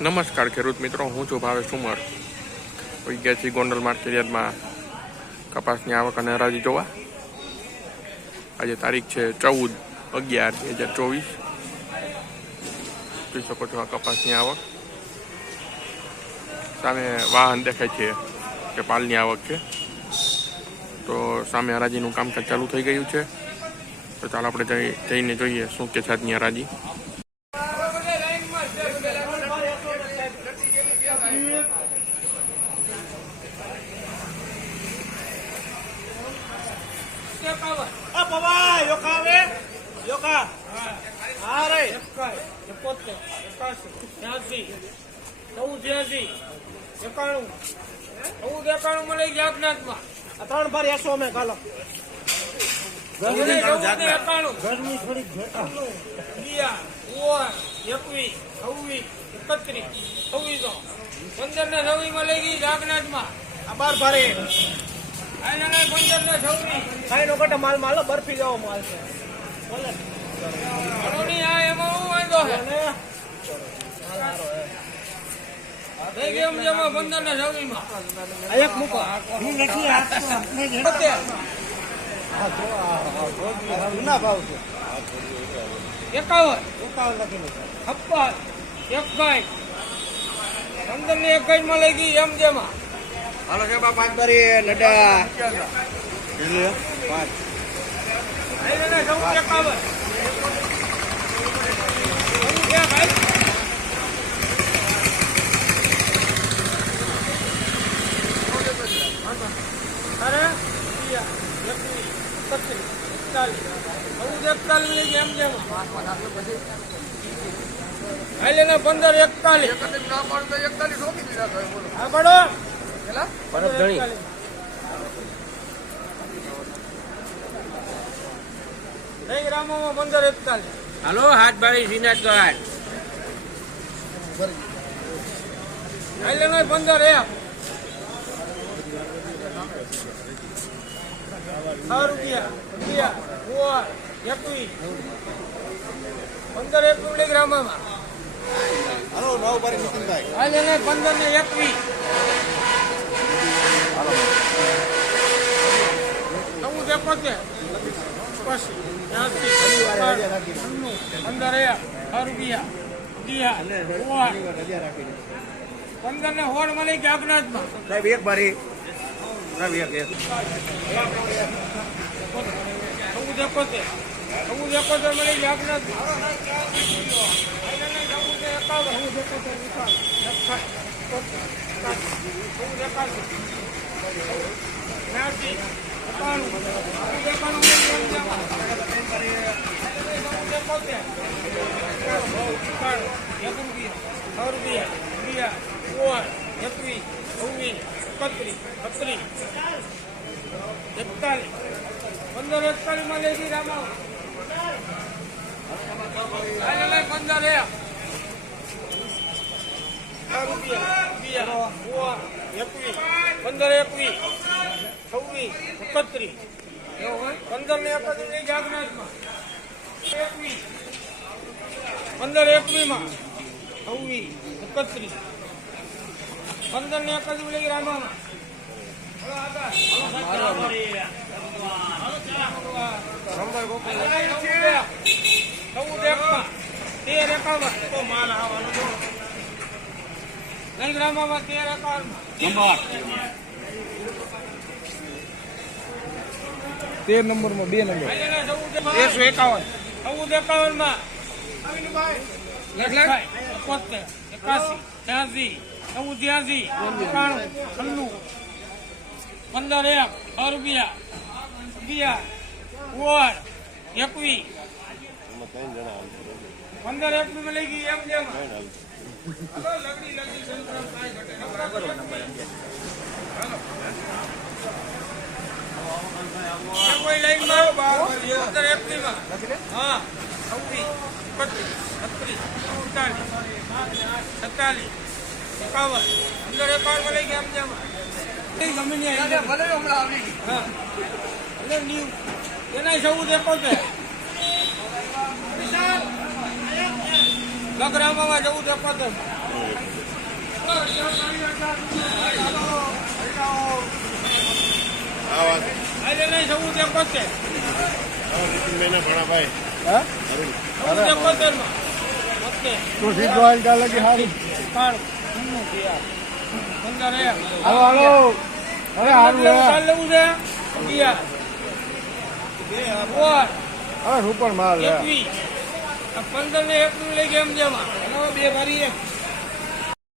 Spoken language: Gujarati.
નમસ્કાર ખેડૂત મિત્રો, હું છું ભાવેશ ઉમર. કોઈ ગયા છીએ ગોંડલ માર્કેટ યાર્ડમાં કપાસની આવક અને હરાજી જોવા. આજે તારીખ છે 14/11/2024. જોઈ શકો છો આ કપાસની આવક. સામે વાહન દેખાય છે કે પાલની આવક છે. તો સામે હરાજીનું કામકાજ ચાલુ થઈ ગયું છે. તો ચાલો આપણે જઈને જોઈએ શું કે છે આજની હરાજી. ત્રણ બાર 100 અમે કાલો ગરમી થોડી ઘટા 15 ને 26 માં લઈ ગઈ જાગનાથમાં. આ બાર ભારે 15 ને 26 ખાઈ નો કટા માલ માલો બરફી જાવ માલ છે બોલે આ એમાં હું વાંધો છે થઈ ગયો જમા 15 ને 26 માં એક મૂકો હું નથી ના ભાવ છે 51 લખી 56 15 ને 21 માં લઈ ગઈ એમ જેમાં. હાલો છે બા 5 બારી લડા 5 હાલો હાથ બાળી સીના તો હાથ 15 રૂપિયા 15 મિલીગ્રામમાં. હાલો 9 બારી નીતિનભાઈ 15 ને 21 15 ને 16 મળી જાગનાથમાં. સાહેબ એક બારી સાહેબ એક મળી જાગનાથમાં. 15 માં લઈ ગઈ રામા 15 માં 15 લઈ રામામાં. ગ્રામમાં 13 નંબરમાં 2 નંબર 151 માં 81 83 89 91 15 રૂપિયા 21 15 માં લઈ ગઈ એમ જેમ. કોઈ લાઈન માં 15 એપ્રિલમાં હા 26 37 51 માં લઈ ગયા એમ જેમ. ગમે નહીં એના 14 71 બગરામાં જવું છે પદ આજે નહીં જવું છે પદ તો સીધો હાલ ચાલે કે હારી હાલો અરે હારું લેવું છે અરે સુપર માલ 15 ને 1 લઈ ગયા એમ જેમાં બે ભારી એક